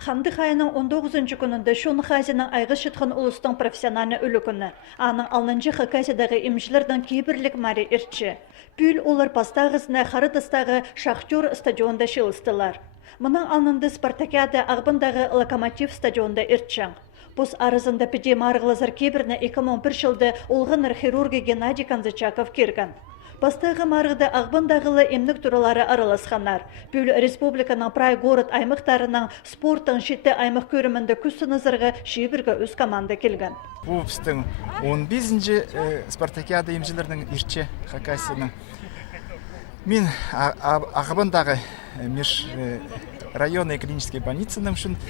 Ханды хайының 19 күнінде шоны хазінің айғы шытқын ұлыстың профессиональны өлі күні. Аның алынжы хакасидағы имжілердің кейбірлік мари ирчі. Пүл олар пастағызына Харыдыстағы Шахтер стадионда шылыстылар. Мұның алынды Спартакиада ағбындағы Локомотив стадионда ирчің. Бұс арызында піде марғылызыр кейбіріне 2001 жылды олғыныр хирурги Геннадий Канзачаков керген. Бастағы марғыда ағбындағылы емнік туралары араласқанар. Бүл республиканың прай город аймақтарының спорттың шетті аймақ көрімінде күсінізіргі шебіргі өз команда келген. Бұл біздің 15-ci Спартакиада емжілердің ирче хакасының. Мен ағбындағы меж районный клинический больницаның үшін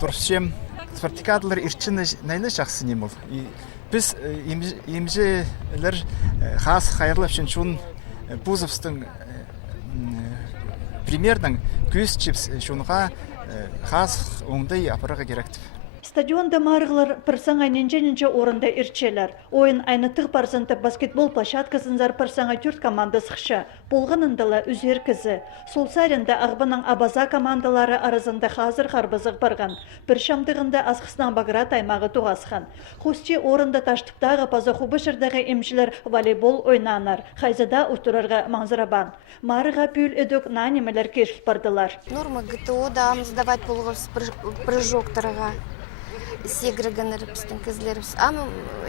тұрсем Спартакиадалар ирчені нәйлі жақсы не бол. Biz imciler has hayırlı için şun buzovstın примердің көз чипс шунға has оңдай апараға керекті. Стадионда марғылар пырсаңа ненже орында ирчелер. Ойын айнытық парзанты баскетбол площадкасынзар пырсаңа 4 команда сықшы. Болғанындала үзер кізі. Сол сарында ағбының абаза командалары арызында қазір қарбызық барған. Бір шамдығында асқысынан Баграт аймағы туғасқан. Хосте орында таштықтағы паза хубышырдағы емшілер волейбол ойнанар. Хайзада ұтырарға маңзырабан. Марыға пүл өдік нанемелер кешіл бардылар. Норма ГТО-да сдавать полғыз прыжоктарға. Сегрегенер біздің кізлеріміз. Амы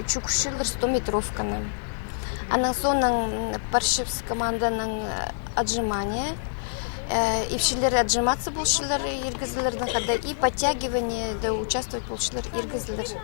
чүкшілер 100 метровканы. Анан соның паршевс команданың отжимания. Ившілер отжиматься болшылар ергізілердің қада и подтягивание да участвовать болшылар ергізілер.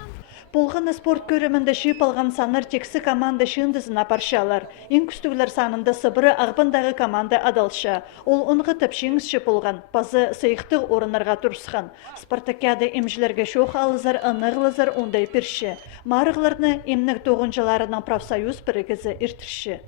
Болғаны спорт көрімінде шип алған саныр тексі команда шындызына паршалар. Ең күстігілер санында сыбыры ағбындағы команда адалшы. Ол ұнғы тәпшеңізші болған, базы сыйықтық орынарға тұрсқан. Спартакиада емжілерге шоқ алызар, ынығылызар ондай перші. Марығыларны емнік тоғынжыларының профсоюз бірігізі иртірші.